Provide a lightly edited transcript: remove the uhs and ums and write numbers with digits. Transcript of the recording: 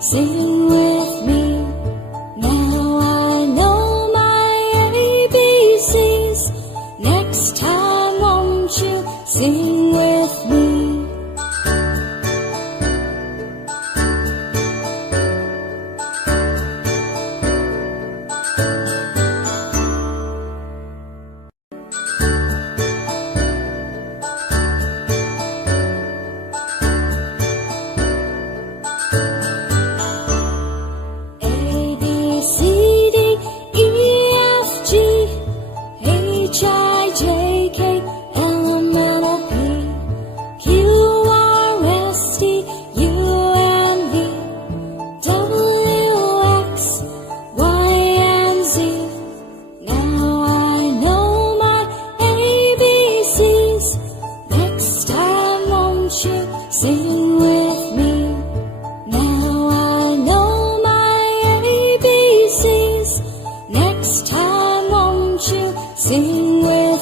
Sing with me. Now I know my ABCs. Next time won't you sing with me? Sing with me. Now I know my ABCs. Next time won't you sing with me?